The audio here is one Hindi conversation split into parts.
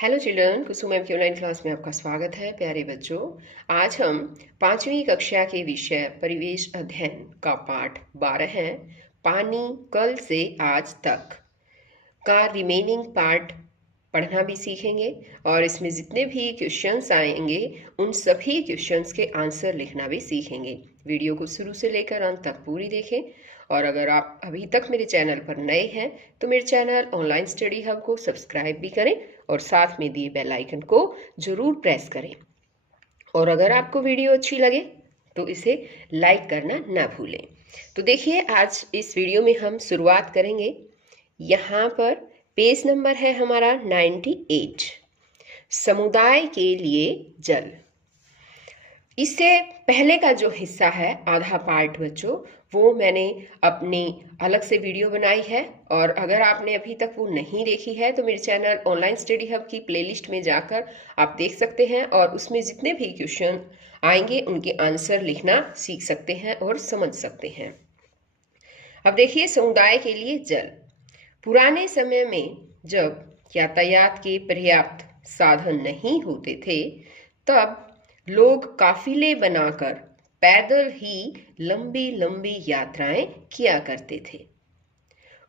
हेलो चिल्ड्रन, कुसुम मैम की ऑनलाइन क्लास में आपका स्वागत है। प्यारे बच्चों, आज हम 5वीं कक्षा के विषय परिवेश अध्ययन का पाठ 12 है, पानी कल से आज तक का रिमेनिंग पार्ट पढ़ना भी सीखेंगे और इसमें जितने भी क्वेश्चंस आएंगे उन सभी क्वेश्चंस के आंसर लिखना भी सीखेंगे। वीडियो को शुरू से लेकर अंत तक पूरी देखें और अगर आप अभी तक मेरे चैनल पर नए हैं तो मेरे चैनल ऑनलाइन स्टडी हब को सब्सक्राइब भी करें और साथ में दिए बेल आइकन को जरूर प्रेस करें। और अगर आपको वीडियो अच्छी लगे तो इसे लाइक करना ना भूलें। तो देखिए, आज इस वीडियो में हम शुरुआत करेंगे। यहाँ पर पेज नंबर है हमारा 98, समुदाय के लिए जल। इससे पहले का जो हिस्सा है, आधा पार्ट बच्चों, वो मैंने अपनी अलग से वीडियो बनाई है और अगर आपने अभी तक वो नहीं देखी है तो मेरे चैनल ऑनलाइन स्टडी हब की प्लेलिस्ट में जाकर आप देख सकते हैं और उसमें जितने भी क्वेश्चन आएंगे उनके आंसर लिखना सीख सकते हैं और समझ सकते हैं। अब देखिए, समुदाय के लिए जल। पुराने समय में जब यातायात के पर्याप्त साधन नहीं होते थे तब लोग काफिले बनाकर पैदल ही लंबी लंबी यात्राएं किया करते थे।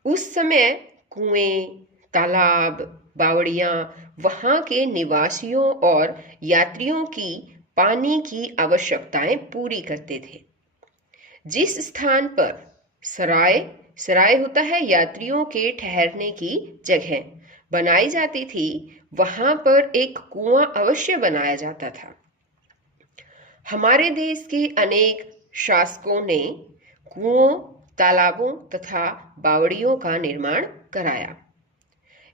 उस समय कुएं, तालाब, बावड़ियां वहां के निवासियों और यात्रियों की पानी की आवश्यकताएं पूरी करते थे। जिस स्थान पर सराय सराय होता है यात्रियों के ठहरने की जगह बनाई जाती थी, वहां पर एक कुआं अवश्य बनाया जाता था। हमारे देश के अनेक शासकों ने कुओं, तालाबों तथा बावड़ियों का निर्माण कराया।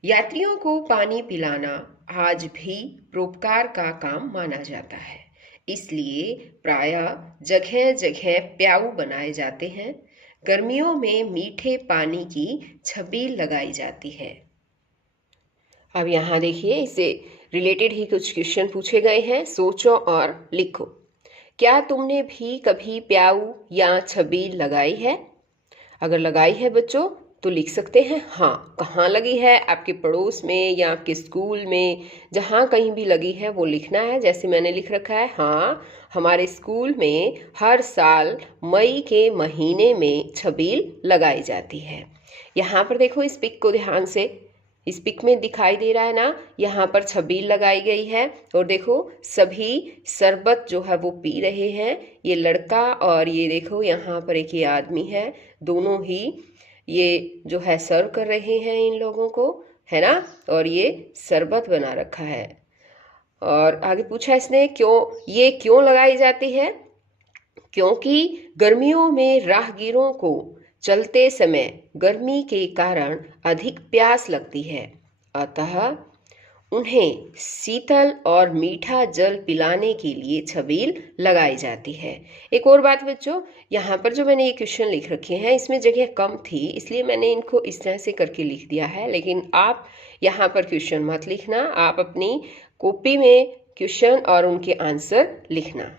यात्रियों को पानी पिलाना आज भी परोपकार का काम माना जाता है, इसलिए प्रायः जगह जगह प्याऊ बनाए जाते हैं। गर्मियों में मीठे पानी की छबील लगाई जाती है। अब यहाँ देखिए, इससे रिलेटेड ही कुछ क्वेश्चन पूछे गए हैं, सोचो और लिखो। क्या तुमने भी कभी प्याऊ या छबील लगाई है? अगर लगाई है बच्चों तो लिख सकते हैं हाँ। कहाँ लगी है? आपके पड़ोस में या आपके स्कूल में, जहाँ कहीं भी लगी है वो लिखना है। जैसे मैंने लिख रखा है, हाँ, हमारे स्कूल में हर साल मई के महीने में छबील लगाई जाती है। यहाँ पर देखो, इस पिक को ध्यान से, इस पिक में दिखाई दे रहा है ना, यहाँ पर छबील लगाई गई है और देखो सभी शरबत जो है वो पी रहे हैं। ये लड़का और ये देखो यहाँ पर एक ये आदमी है, दोनों ही ये जो है सर्व कर रहे हैं इन लोगों को, है ना। और ये शरबत बना रखा है। और आगे पूछा इसने, क्यों लगाई जाती है? क्योंकि गर्मियों में राहगीरों को चलते समय गर्मी के कारण अधिक प्यास लगती है, अतः उन्हें शीतल और मीठा जल पिलाने के लिए छबील लगाई जाती है। एक और बात बच्चों, यहाँ पर जो मैंने ये क्वेश्चन लिख रखे हैं इसमें जगह कम थी इसलिए मैंने इनको इस तरह से करके लिख दिया है, लेकिन आप यहाँ पर क्वेश्चन मत लिखना, आप अपनी कॉपी में क्वेश्चन और उनके आंसर लिखना।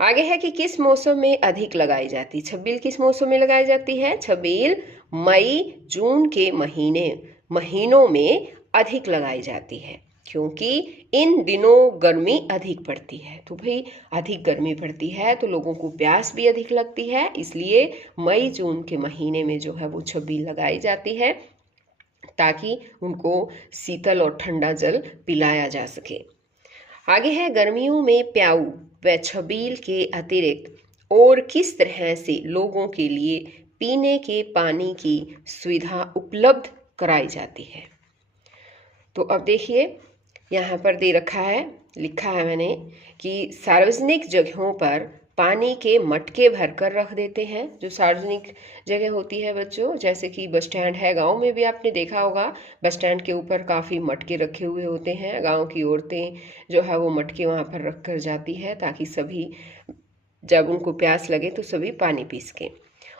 आगे है कि किस मौसम में अधिक लगाई जाती है छबील? किस मौसम में लगाई जाती है छबील? मई जून के महीनों में अधिक लगाई जाती है, क्योंकि इन दिनों गर्मी अधिक पड़ती है। तो भाई अधिक गर्मी पड़ती है तो लोगों को प्यास भी अधिक लगती है, इसलिए मई जून के महीने में जो है वो छबील लगाई जाती है ताकि उनको शीतल और ठंडा जल पिलाया जा सके। आगे है, गर्मियों में प्याऊ व छबील के अतिरिक्त और किस तरह से लोगों के लिए पीने के पानी की सुविधा उपलब्ध कराई जाती है? तो अब देखिए, यहाँ पर दे रखा है, लिखा है मैंने कि सार्वजनिक जगहों पर पानी के मटके भरकर रख देते हैं। जो सार्वजनिक जगह होती है बच्चों, जैसे कि बस स्टैंड है, गांव में भी आपने देखा होगा, बस स्टैंड के ऊपर काफ़ी मटके रखे हुए होते हैं। गांव की औरतें जो है वो मटके वहाँ पर रख कर जाती है ताकि सभी जब उनको प्यास लगे तो सभी पानी पी सकें।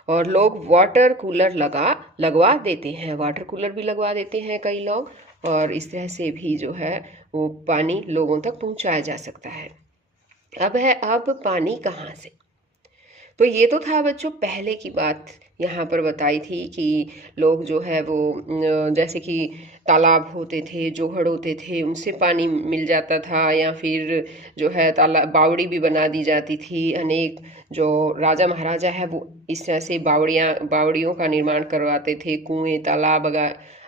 और लोग वाटर कूलर लगवा देते हैं, वाटर कूलर भी लगवा देते हैं कई लोग, और इस तरह से भी जो है वो पानी लोगों तक पहुंचाया जा सकता है। अब पानी कहाँ से? तो ये तो था बच्चों पहले की बात, यहाँ पर बताई थी कि लोग जो है वो जैसे कि तालाब होते थे, जोहड़ होते थे, उनसे पानी मिल जाता था, या फिर जो है तालाब बावड़ी भी बना दी जाती थी। अनेक जो राजा महाराजा है वो इस तरह से बावड़ियों का निर्माण करवाते थे, कुएं तालाब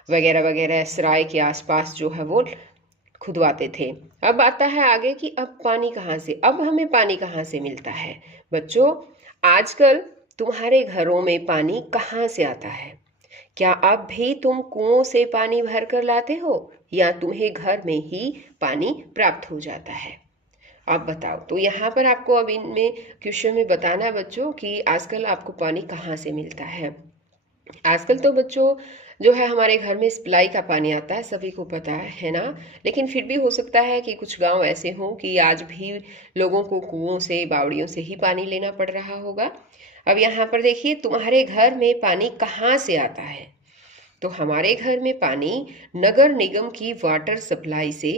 वगैरह वगैरह सराय के आसपास जो है वो खुदवाते थे। अब आता है आगे कि अब पानी कहाँ से, अब हमें पानी कहाँ से मिलता है। बच्चों, आजकल तुम्हारे घरों में पानी कहाँ से आता है? क्या अब भी तुम कुओं से पानी भर कर लाते हो, या तुम्हें घर में ही पानी प्राप्त हो जाता है? आप बताओ। तो यहाँ पर आपको अब इनमें क्वेश्चन में बताना है बच्चों कि आजकल आपको पानी कहाँ से मिलता है। आजकल तो बच्चों जो है हमारे घर में सप्लाई का पानी आता है, सभी को पता है ना। लेकिन फिर भी हो सकता है कि कुछ गांव ऐसे हों कि आज भी लोगों को कुओं से बावड़ियों से ही पानी लेना पड़ रहा होगा। अब यहाँ पर देखिए तुम्हारे घर में पानी कहाँ से आता है। तो हमारे घर में पानी नगर निगम की वाटर सप्लाई से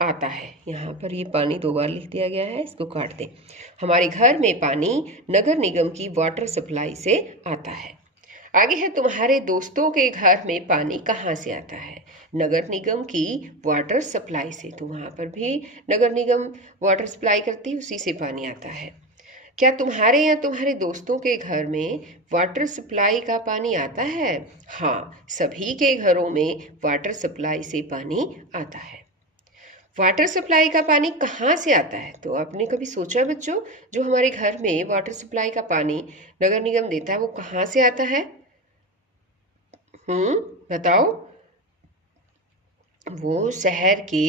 आता है। यहाँ पर ये पानी दो बार लिख दिया गया है, इसको काट दें। हमारे घर में पानी नगर निगम की वाटर सप्लाई से आता है। आगे है तुम्हारे दोस्तों के घर में पानी कहाँ से आता है? नगर निगम की वाटर सप्लाई से। तो वहाँ पर भी नगर निगम वाटर सप्लाई करती है, उसी से पानी आता है। क्या तुम्हारे या तुम्हारे दोस्तों के घर में वाटर सप्लाई का पानी आता है? हाँ, सभी के घरों में वाटर सप्लाई से पानी आता है। वाटर सप्लाई का पानी कहाँ से आता है? तो आपने कभी सोचा बच्चों, जो हमारे घर में वाटर सप्लाई का पानी नगर निगम देता है वो कहाँ से आता है? बताओ। वो शहर के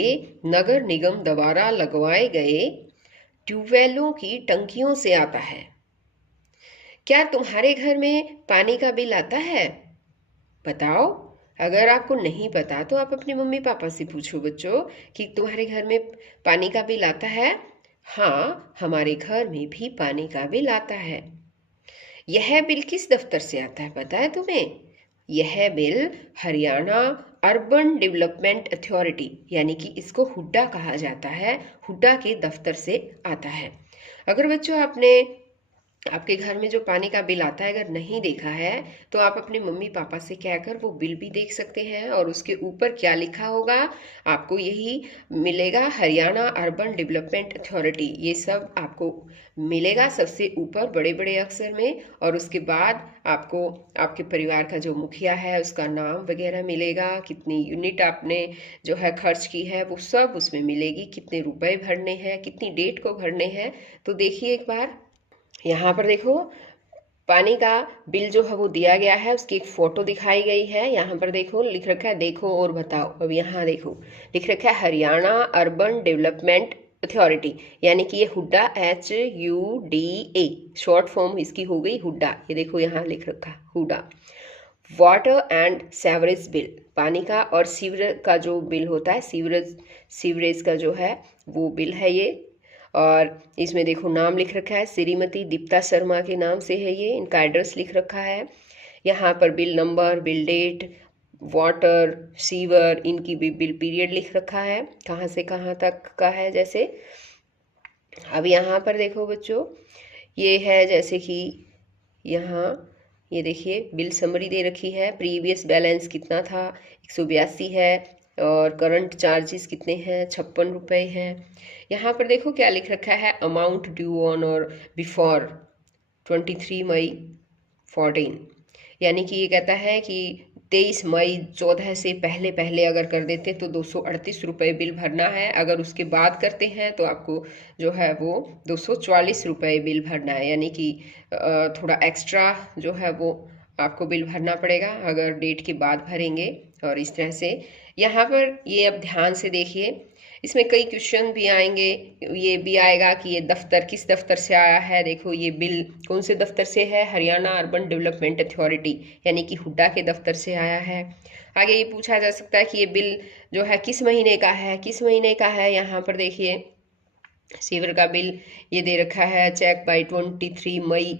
नगर निगम द्वारा लगवाए गए ट्यूबवेलों की टंकियों से आता है। क्या तुम्हारे घर में पानी का बिल आता है? बताओ। अगर आपको नहीं पता तो आप अपने मम्मी पापा से पूछो बच्चों कि तुम्हारे घर में पानी का बिल आता है। हाँ, हमारे घर में भी पानी का बिल आता है। यह बिल किस दफ्तर से आता है पता है तुम्हें? यह bill Haryana urban development authority यानी कि इसको हुड्डा कहा जाता है, हुड्डा के दफ्तर से आता है। अगर बच्चों आपके घर में जो पानी का बिल आता है अगर नहीं देखा है तो आप अपने मम्मी पापा से कहकर वो बिल भी देख सकते हैं, और उसके ऊपर क्या लिखा होगा आपको यही मिलेगा, हरियाणा अर्बन डेवलपमेंट अथॉरिटी। ये सब आपको मिलेगा सबसे ऊपर बड़े बड़े अक्षर में, और उसके बाद आपको आपके परिवार का जो मुखिया है उसका नाम वगैरह मिलेगा, कितनी यूनिट आपने जो है खर्च की है वो सब उसमें मिलेगी, कितने रुपए भरने हैं, कितनी डेट को भरने हैं। तो देखिए एक बार यहाँ पर देखो पानी का बिल जो है वो दिया गया है, उसकी एक फोटो दिखाई गई है। यहाँ पर देखो लिख रखा है देखो और बताओ। अब यहाँ देखो लिख रखा है हरियाणा अर्बन डेवलपमेंट अथॉरिटी, यानी कि ये हुड्डा HUDA शॉर्ट फॉर्म इसकी हो गई हुड्डा। ये देखो यहाँ लिख रखा Hooda. Water and sewerage bill, पानी का और सीवरेज का जो बिल होता है, सीवरेज का जो है वो बिल है ये। और इसमें देखो नाम लिख रखा है श्रीमती दीप्ता शर्मा के नाम से है ये, इनका एड्रेस लिख रखा है। यहाँ पर bill number, bill date, water, sewer, इनकी भी बिल पीरियड लिख रखा है, कहाँ से कहाँ तक का है जैसे। अब यहाँ पर देखो बच्चों ये है जैसे कि यहाँ ये देखिए बिल समरी दे रखी है, प्रीवियस बैलेंस कितना था 182 है, और करंट चार्जेस कितने हैं 56 रुपये हैं। यहाँ पर देखो क्या लिख रखा है, अमाउंट ड्यू ऑन और बिफोर 23 मई 14, यानी कि ये कहता है कि 23 मई 14 से पहले पहले अगर कर देते तो 238 रुपये बिल भरना है, अगर उसके बाद करते हैं तो आपको जो है वो 244 रुपये बिल भरना है, यानी कि थोड़ा एक्स्ट्रा जो है वो आपको बिल भरना पड़ेगा अगर डेट के बाद भरेंगे। और इस तरह से यहाँ पर ये अब ध्यान से देखिए, इसमें कई क्वेश्चन भी आएंगे, ये भी आएगा कि ये दफ्तर किस दफ्तर से आया है। देखो ये बिल कौन से दफ्तर से है, हरियाणा अर्बन डेवलपमेंट अथॉरिटी यानी कि हुड्डा के दफ्तर से आया है। आगे ये पूछा जा सकता है कि ये बिल जो है किस महीने का है, किस महीने का है। यहाँ पर देखिए सीवर का बिल ये दे रखा है, चेक बाई 23 मई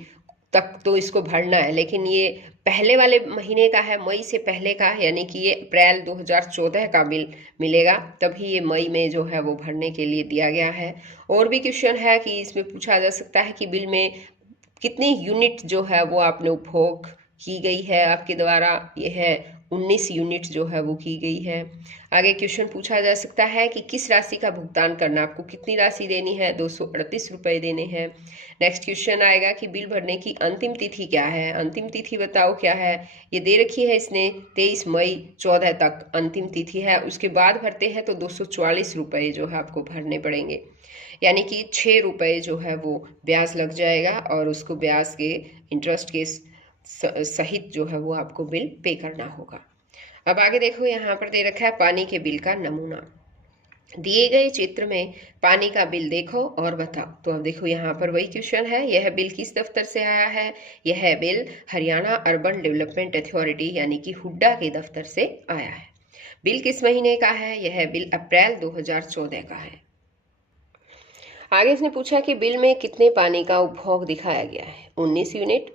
तक तो इसको भरना है, लेकिन ये पहले वाले महीने का है, मई से पहले का है, यानी कि ये अप्रैल 2014 का बिल मिलेगा, तभी ये मई में जो है वो भरने के लिए दिया गया है। और भी क्वेश्चन है कि इसमें पूछा जा सकता है कि बिल में कितनी यूनिट जो है वो आपने उपभोग की गई है आपके द्वारा, ये है 19 यूनिट जो है वो की गई है। आगे क्वेश्चन पूछा जा सकता है कि किस राशि का भुगतान करना, आपको कितनी राशि देनी है, 238 रुपये देने हैं। नेक्स्ट क्वेश्चन आएगा कि बिल भरने की अंतिम तिथि क्या है, अंतिम तिथि बताओ क्या है। ये दे रखी है इसने 23 मई 14 तक अंतिम तिथि है, उसके बाद भरते हैं तो 244 रुपये जो है आपको भरने पड़ेंगे, यानी कि 6 रुपये जो है वो ब्याज लग जाएगा और उसको ब्याज के इंटरेस्ट के सहित जो है वो आपको बिल पे करना होगा। अब आगे देखो, यहाँ पर दे रखा है पानी के बिल का नमूना। दिए गए चित्र में पानी का बिल देखो और बताओ। तो अब देखो यहाँ पर वही क्वेश्चन है, यह बिल किस दफ्तर से आया है, यह bill Haryana urban development authority यानी कि हुड्डा के दफ्तर से आया है। बिल किस महीने का है, यह बिल अप्रैल 2014 का है। आगे इसने पूछा कि बिल में कितने पानी का उपभोग दिखाया गया है, 19 यूनिट।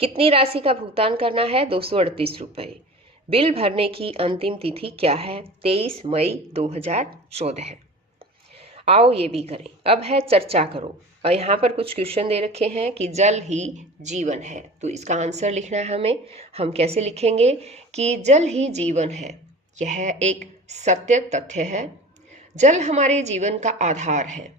कितनी राशि का भुगतान करना है, 238 रुपये। बिल भरने की अंतिम तिथि क्या है, 23 मई 2014। आओ ये भी करें। अब है चर्चा करो, और यहाँ पर कुछ क्वेश्चन दे रखे हैं कि जल ही जीवन है, तो इसका आंसर लिखना है हमें। हम कैसे लिखेंगे कि जल ही जीवन है, यह एक सत्य तथ्य है। जल हमारे जीवन का आधार है।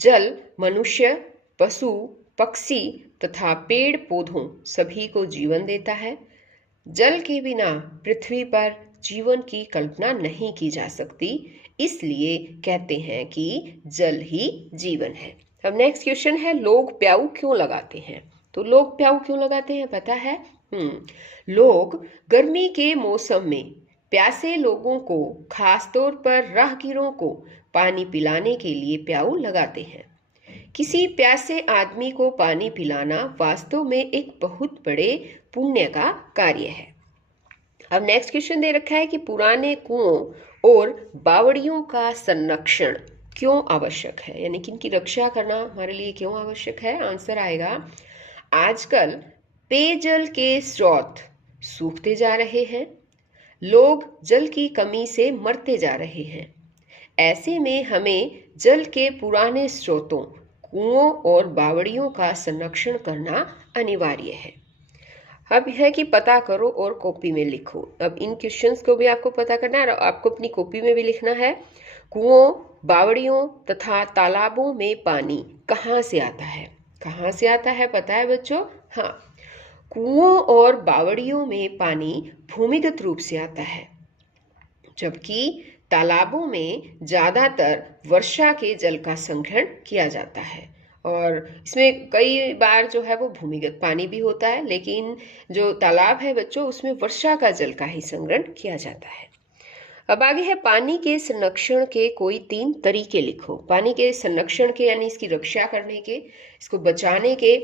जल मनुष्य, पशु, पक्षी तथा पेड़ पौधों सभी को जीवन देता है। जल के बिना पृथ्वी पर जीवन की कल्पना नहीं की जा सकती, इसलिए कहते हैं कि जल ही जीवन है। अब नेक्स्ट क्वेश्चन है, लोग प्याऊ क्यों लगाते हैं। तो लोग प्याऊ क्यों लगाते हैं पता है? लोग गर्मी के मौसम में प्यासे लोगों को, खासतौर पर राहगीरों को पानी पिलाने के लिए प्याऊ लगाते हैं। किसी प्यासे आदमी को पानी पिलाना वास्तव में एक बहुत बड़े पुण्य का कार्य है। अब नेक्स्ट क्वेश्चन दे रखा है कि पुराने कुओं और बावड़ियों का संरक्षण क्यों आवश्यक है, यानी कि इनकी रक्षा करना हमारे लिए क्यों आवश्यक है। आंसर आएगा, आजकल पेयजल के स्रोत सूखते जा रहे हैं, लोग जल की कमी से मरते जा रहे हैं। ऐसे में हमें जल के पुराने स्रोतों, कुओं और बावड़ियों का संरक्षण करना अनिवार्य है। अब है कि पता करो और कॉपी में लिखो। अब इन क्वेश्चंस को भी आपको पता करना है और आपको अपनी कॉपी में भी लिखना है। कुओं, बावड़ियों तथा तालाबों में पानी कहाँ से आता है, कहाँ से आता है पता है बच्चों? हाँ, कुओं और बावड़ियों में पानी भूमिगत रूप से आता है, जबकि तालाबों में ज़्यादातर वर्षा के जल का संग्रहण किया जाता है। और इसमें कई बार जो है वो भूमिगत पानी भी होता है, लेकिन जो तालाब है बच्चों उसमें वर्षा का जल का ही संग्रहण किया जाता है। अब आगे है, पानी के संरक्षण के कोई 3 तरीके लिखो। पानी के संरक्षण के यानी इसकी रक्षा करने के, इसको बचाने के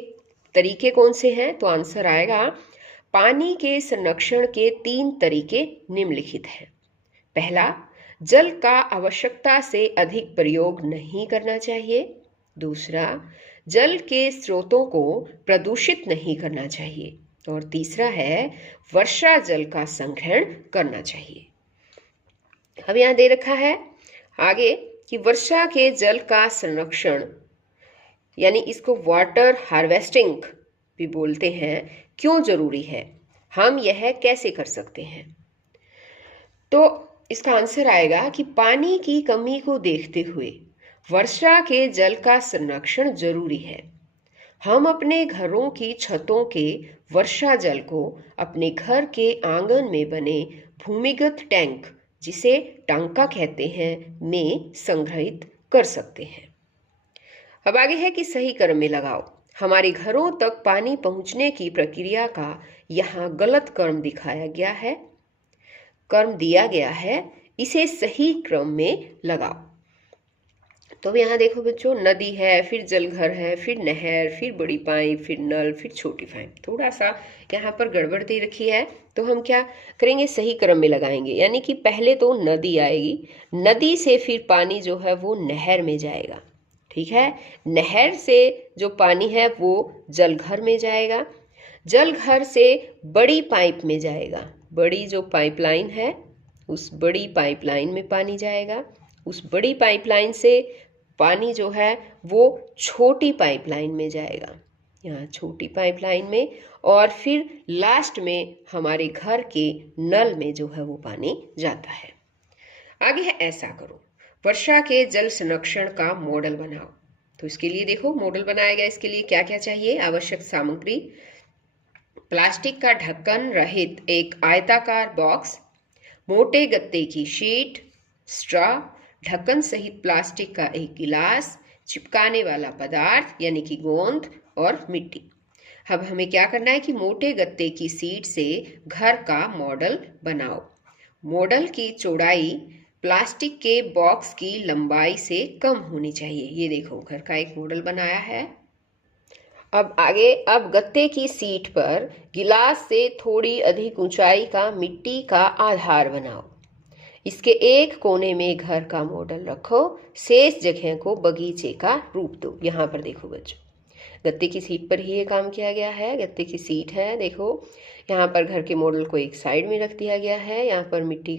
तरीके कौन से हैं? तो आंसर आएगा, पानी के संरक्षण के 3 तरीके निम्नलिखित हैं। पहला, जल का आवश्यकता से अधिक प्रयोग नहीं करना चाहिए। दूसरा, जल के स्रोतों को प्रदूषित नहीं करना चाहिए। और तीसरा है, वर्षा जल का संग्रहण करना चाहिए। अब यहाँ दे रखा है आगे कि वर्षा के जल का संरक्षण यानी इसको वाटर हार्वेस्टिंग भी बोलते हैं, क्यों जरूरी है, हम यह कैसे कर सकते हैं? तो इसका आंसर आएगा कि पानी की कमी को देखते हुए वर्षा के जल का संरक्षण जरूरी है। हम अपने घरों की छतों के वर्षा जल को अपने घर के आंगन में बने भूमिगत टैंक, जिसे टांका कहते हैं, में संग्रहित कर सकते हैं। अब आगे है कि सही क्रम में लगाओ। हमारे घरों तक पानी पहुंचने की प्रक्रिया का यहाँ गलत क्रम दिखाया गया है, क्रम दिया गया है, इसे सही क्रम में लगाओ। तो यहाँ देखो बच्चों, नदी है, फिर जलघर है, फिर नहर, फिर बड़ी पाइप, फिर नल, फिर छोटी पाइप। थोड़ा सा यहाँ पर गड़बड़ दे रखी है, तो हम क्या करेंगे, सही क्रम में लगाएंगे। यानी कि पहले तो नदी आएगी, नदी से फिर पानी जो है वो नहर में जाएगा, ठीक है। नहर से जो पानी है वो जलघर में जाएगा, जलघर से बड़ी पाइप में जाएगा, बड़ी जो पाइपलाइन है उस बड़ी पाइपलाइन में पानी जाएगा, उस बड़ी पाइपलाइन से पानी जो है वो छोटी पाइपलाइन में जाएगा, यहाँ छोटी पाइपलाइन में, और फिर लास्ट में हमारे घर के नल में जो है वो पानी जाता है। आगे है ऐसा करो, वर्षा के जल संरक्षण का मॉडल बनाओ। तो इसके लिए देखो मॉडल बनाया गया, इसके लिए क्या क्या चाहिए। आवश्यक सामग्री, प्लास्टिक का ढक्कन रहित एक आयताकार बॉक्स, मोटे गत्ते की शीट, स्ट्रॉ, ढक्कन सहित प्लास्टिक का एक गिलास, चिपकाने वाला पदार्थ यानी कि गोंद, और मिट्टी। अब हमें क्या करना है कि मोटे गत्ते की शीट से घर का मॉडल बनाओ। मॉडल की चौड़ाई प्लास्टिक के बॉक्स की लंबाई से कम होनी चाहिए। ये देखो घर का एक मॉडल बनाया है। अब आगे, अब गत्ते की सीट पर गिलास से थोड़ी अधिक ऊंचाई का मिट्टी का आधार बनाओ। इसके एक कोने में घर का मॉडल रखो, शेष जगह को बगीचे का रूप दो। यहाँ पर देखो बच्चों, गत्ते की सीट पर ही ये काम किया गया है। गत्ते की सीट है, देखो यहाँ पर घर के मॉडल को एक साइड में रख दिया गया है, यहाँ पर मिट्टी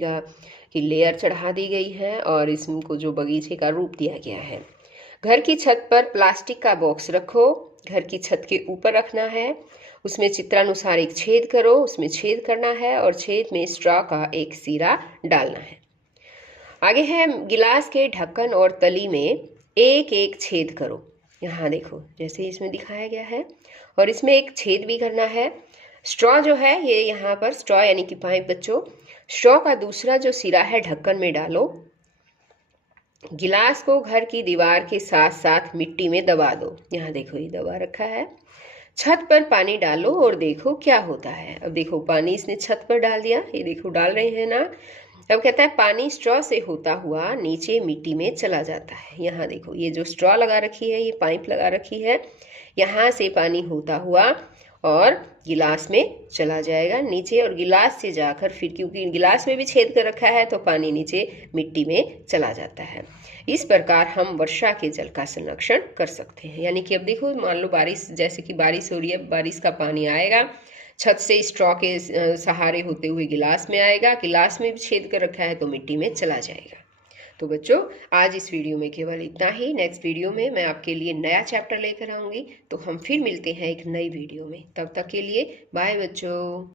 की लेयर चढ़ा दी गई है और इसको जो बगीचे का रूप दिया गया है। घर की छत पर प्लास्टिक का बॉक्स रखो, घर की छत के ऊपर रखना है, उसमें चित्रानुसार एक छेद करो, उसमें छेद करना है और छेद में स्ट्रॉ का एक सिरा डालना है। आगे है गिलास के ढक्कन और तली में एक एक छेद करो। यहाँ देखो जैसे इसमें दिखाया गया है, और इसमें एक छेद भी करना है। स्ट्रॉ जो है ये यहाँ पर स्ट्रॉ यानी कि पाइप बच्चों, स्ट्रॉ का दूसरा जो सिरा है ढक्कन में डालो। गिलास को घर की दीवार के साथ साथ मिट्टी में दबा दो। यहाँ देखो ये दबा रखा है। छत पर पानी डालो और देखो क्या होता है। अब देखो पानी इसने छत पर डाल दिया, ये देखो डाल रहे हैं ना। अब कहता है पानी स्ट्रॉ से होता हुआ नीचे मिट्टी में चला जाता है। यहाँ देखो ये जो स्ट्रॉ लगा रखी है, ये पाइप लगा रखी है, यहाँ से पानी होता हुआ और गिलास में चला जाएगा नीचे, और गिलास से जाकर फिर, क्योंकि गिलास में भी छेद कर रखा है तो पानी नीचे मिट्टी में चला जाता है। इस प्रकार हम वर्षा के जल का संरक्षण कर सकते हैं। यानी कि अब देखो मान लो बारिश, जैसे कि बारिश हो रही है, बारिश का पानी आएगा छत से स्ट्रॉ के सहारे होते हुए गिलास में आएगा, गिलास में भी छेद कर रखा है तो मिट्टी में चला जाएगा। तो बच्चों आज इस वीडियो में केवल इतना ही। नेक्स्ट वीडियो में मैं आपके लिए नया चैप्टर लेकर आऊँगी, तो हम फिर मिलते हैं एक नई वीडियो में। तब तक के लिए बाय बच्चों।